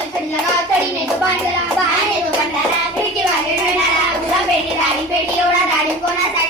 तो छडला थडीने तो बांधला बाळाने तो बांधला. खिडकी पेटी एवढा दाढी कोणासाठी?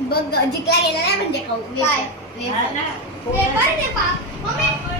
बघ जिंकला गेला नाही म्हणजे खाऊ. पेपर दे बाप मम्मी.